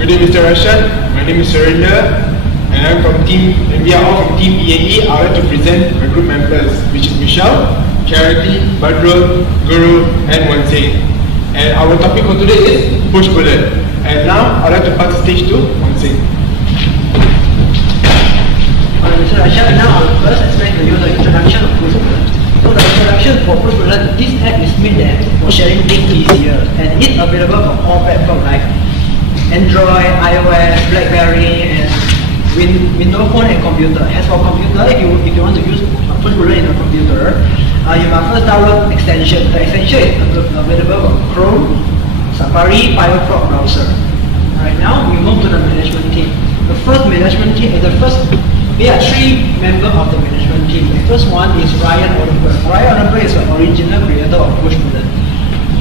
Good day, Mr. Rashad. My name is Surinder, and we are all from Team EAE. I would like to present my group members, which is Michelle, Charity, Badrul, Guru, and Wansing. And our topic for today is PushBullet. And now I would like to pass the stage to Wansing. Mr. Rashad, now I will first explain to you the introduction of PushBullet. So the introduction for PushBullet, this app is made for sharing things easier, and it's available for all platforms like Android, iOS, BlackBerry, and Windows Phone and computer. As for computer, if you want to use PushBullet in a computer, you must first download extension. The extension is available for Chrome, Safari, Firefox browser. Right now, we move to the management team. The first management team is there are three members of the management team. The first one is Ryan Oliver. Ryan Oliver is the original creator of PushBullet.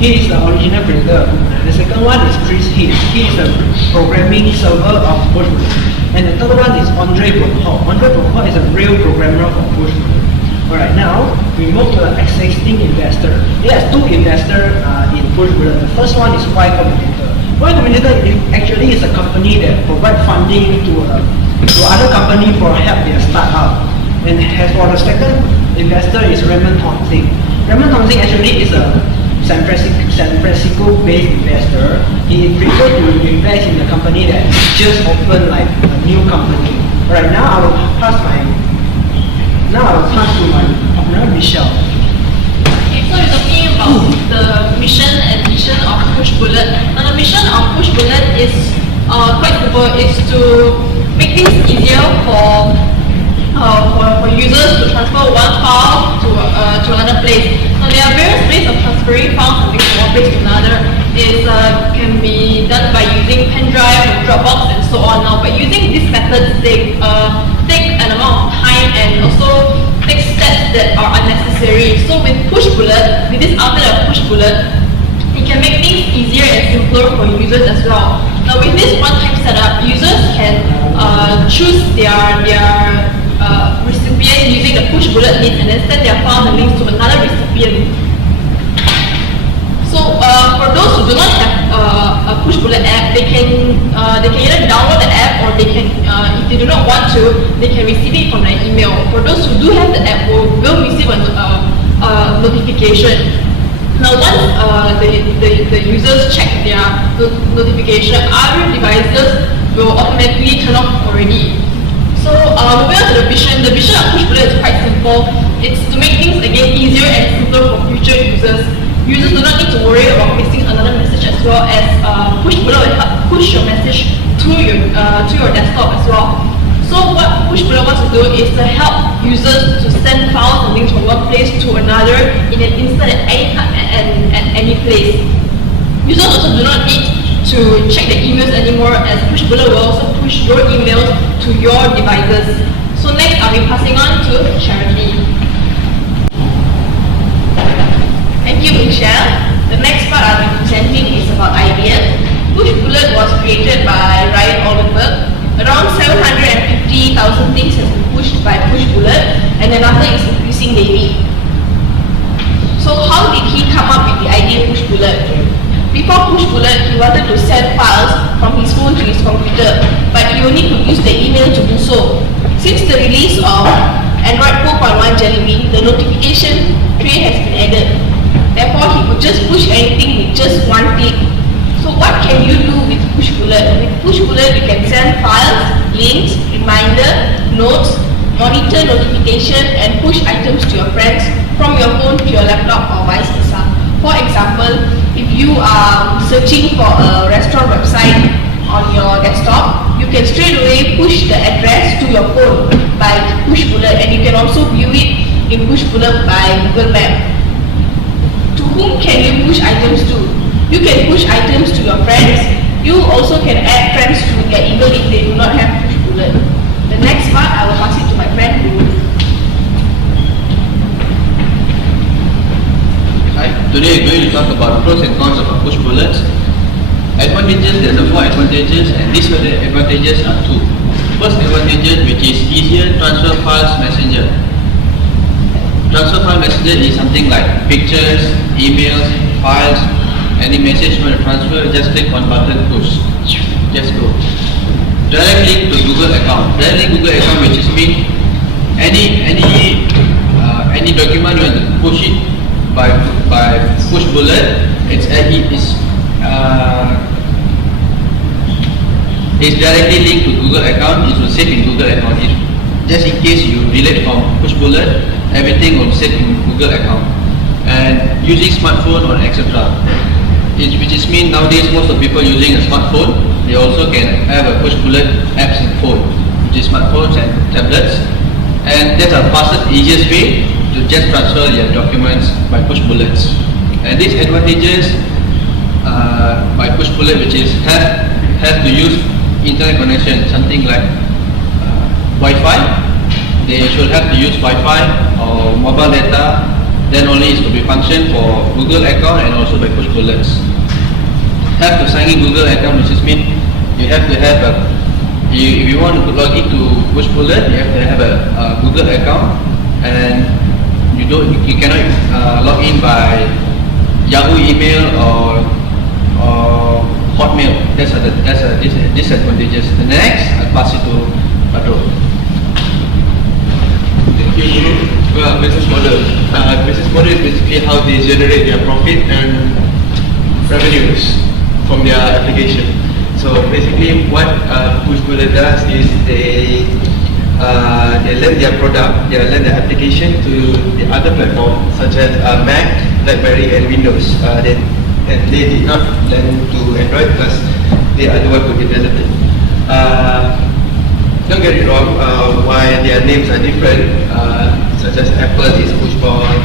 He is the original creator of PushBullet. The second one is Chris Heath. He is the programming server of PushBullet. And the third one is Andre Bonho. Andre Bonho is a real programmer for PushBullet. Alright, now we move to the existing investor. There are two investors in PushBullet. The first one is Y Combinator. Y Combinator actually is a company that provides funding to other company for help their startup. And as for the second investor is Raymond Thompson. Raymond Thompson actually is a San Francisco-based investor. He prefers to invest in a company that just opened like a new company. Right now I will pass to my partner Michelle. Okay, so we're talking about the mission and vision of PushBullet. Now the mission of PushBullet is quite simple. It's to make things easier for users to transfer one file to another place. Now there are various ways of transferring files from one place to another. It can be done by using pen drive, Dropbox, and so on. Now, but using these methods, they take an amount of time and also take steps that are unnecessary. So with PushBullet, with this outlet of PushBullet, it can make things easier and simpler for users as well. Now with this one-time setup, users can choose their recipient using the PushBullet link and then send their files and links to another recipient. So for those who do not have a PushBullet app, they can either download the app, or they can, if they do not want to, they can receive it from an email. For those who do have the app, will receive a notification. Now once the users check their notification, other devices will automatically turn off already. So moving on to the vision of PushBullet is quite simple. It's to make things again easier and simpler for future users. Users do not need to worry about missing another message, as well as PushBullet will help push your message to your desktop as well. So what PushBullet wants to do is to help users to send files and links from one place to another in an instant at any time and at any place. Users also do not need to check their emails anymore, as PushBullet will also push your emails to your devices. So next, I'll be passing on to Charity. Thank you, Michelle. The next part I'll be presenting is about ideas. PushBullet was created by Ryan Oliver. Around 750,000 things have been pushed by PushBullet, and the number is increasing daily. So how did he come up with the idea PushBullet? Before PushBullet, he wanted to send files from his phone to his computer, but he only could use the email to do so. Since the release of Android 4.1 Jelly Bean, the notification tray has been added. Therefore, he could just push anything with just one click. So what can you do with PushBullet? With PushBullet, you can send files, links, reminder, notes, monitor notification, and push items to your friends from your phone to your laptop or vice versa. For example, if you are searching for a restaurant website on your desktop, you can straight away push the address to your phone by PushBullet, and you can also view it in PushBullet by Google Maps. To whom can you push items to? You can push items to your friends. You also can add friends to their email if they do not have PushBullet. The next part, I will pass it to my friend Guru. Hi, today we're going to talk about pros and cons of PushBullet. Advantages, there's 4 advantages, and disadvantages are 2. First advantage, which is easier transfer files messenger. Transfer file messenger is something like pictures, emails, files, any message you want to transfer, just click one button, push. just go. Direct link to Google account. Direct link Google account, which is mean any document you want to push it by PushBullet, it's directly linked to Google account. It will save in Google account. Just in case you delete from PushBullet, everything will save in Google account. And using smartphone or etc. Which is mean nowadays most of people using a smartphone, they also can have a PushBullet apps in phone, which is smartphones and tablets. And that's the fastest, easiest way to just transfer your documents by PushBullets. And these advantages by PushBullet, which is have to use internet connection, something like Wi-Fi. They should have to use Wi-Fi or mobile data. Then only it will be function for Google account and also by PushBullets. Have to sign in Google account, which is mean you have to have if you want to log into PushBullet, you have to have a Google account, and you cannot log in by Yahoo email or Hotmail. That's a disadvantages. The next, I'll pass it to Badro. Thank you, Guru. Well, business model. Business model is basically how they generate their profit and revenues from their application. So basically, what PushBullet does is they lend their product, they lend their application to the other platform such as Mac, BlackBerry, and Windows. They did not lend to Android because they are the one who developed it. Don't get it wrong. While their names are different, such as Apple is PushBullet,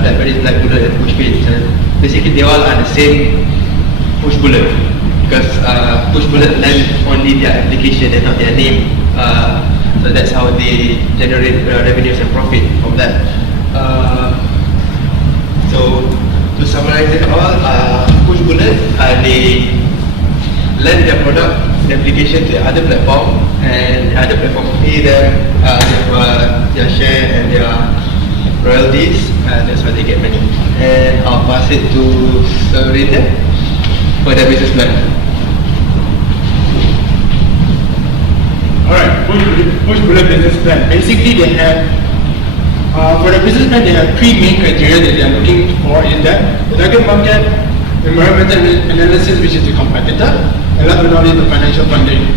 BlackBerry is BlackBullet, and PushBullet. Basically, they all are the same PushBullet. Because PushBullet lend only their application and not their name, so that's how they generate revenues and profit from that. So to summarize it all, PushBullet they lend their product, the application to the other platform, and the other platform pay them their share and their royalties. That's how they get money. And I'll pass it to Rita for the business plan. Alright, PushBullet business plan. Basically, they have for the business plan, they have three main criteria that they are looking for in that: the target market, environmental analysis, which is the competitor, and last but not least, the financial funding.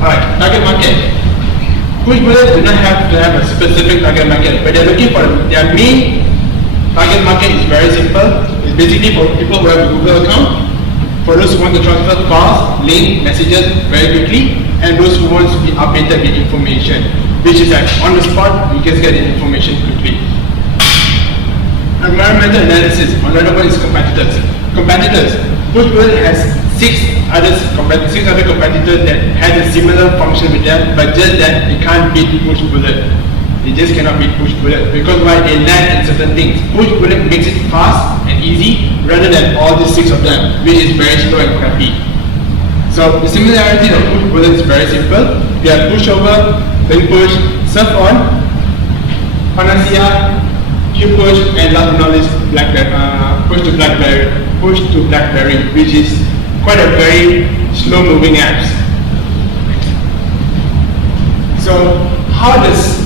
Alright, target market. PushBullet do not have to have a specific target market, but they are looking for their main target market is very simple. It's basically for people who have a Google account, for those who want to transfer files, link, messages very quickly, and those who want to be updated with information, which is like on the spot, you just get the information quickly. Environmental analysis, another one is competitors. Competitors, PushBullet has six other competitors that has a similar function with them, but just that they can't beat PushBullet. They just cannot beat PushBullet because why? They lack in certain things. PushBullet makes it fast and easy rather than all the six of them, which is very slow and crappy. So the similarity of PushBullet is very simple. They are pushover, then push, surf on, Panacea, QPush, and last but not least, push to BlackBerry, which is quite a very slow moving apps. So how does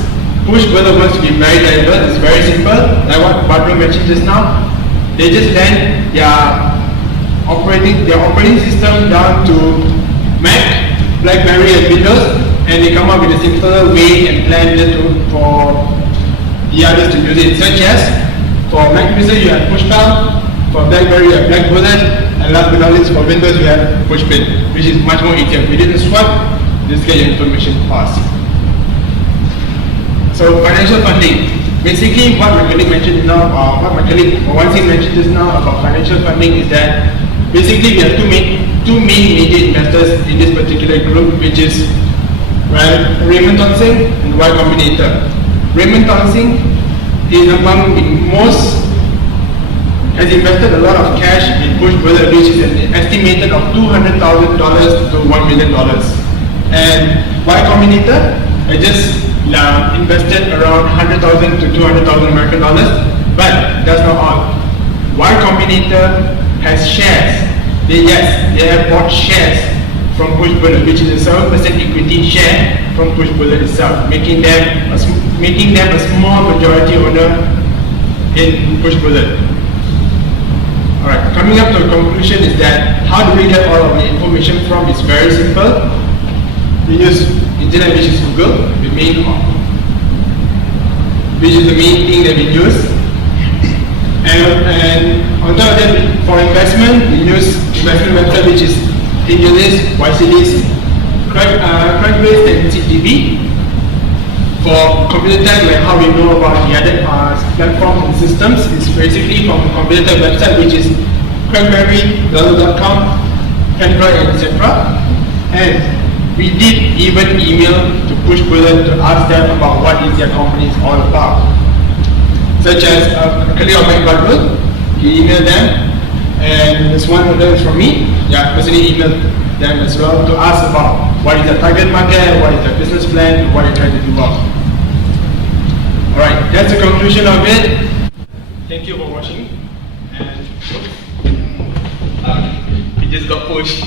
PushBullet wants to be very diverse? It's very simple. Like what Badro mentioned just now, they just land their operating system down to Mac, BlackBerry, and Windows, and they come up with a simpler way and plan for the others to use it. Such as for Mac user you have PushPal, for BlackBerry you have BlackBullet, and last but not least for Windows you have PushPin, which is much more easier. Within a swipe, just get your information fast. So financial funding. Basically, what my colleague mentioned now, what my colleague Wansi mentioned just now about financial funding is that basically we have two main major investors in this particular group, which is Raymond Tonsing and Y Combinator. Raymond Tonsing is among the has invested a lot of cash in PushBullet, which is an estimated of $200,000 to $1 million. And Y Combinator just invested around $100,000 to $200,000 American dollars, but that's not all. Y Combinator has shares they have bought shares from PushBullet, which is a 7% equity share from PushBullet itself, making them a small majority owner in PushBullet. Alright, coming up to a conclusion is that how do we get all of the information from? It's very simple. We use internet, which is Google, which is the main thing that we use. And on top of that, for investment, we use investment website, which is AngelList, YCList, Craigslist, and CTV. For computer tech, like how we know about the other platforms and systems, is basically from the computer tech website, which is craigberry.com, Android, etc. And we did even email to PushBullet to ask them about what is their company is all about. Such as a colleague of mine, he emailed them, and there's one of them from me. Yeah, personally emailed them as well to ask about what is their target market, what is their business plan, what they're trying to do well. Alright, that's the conclusion of it. Thank you for watching. And we just got pushed.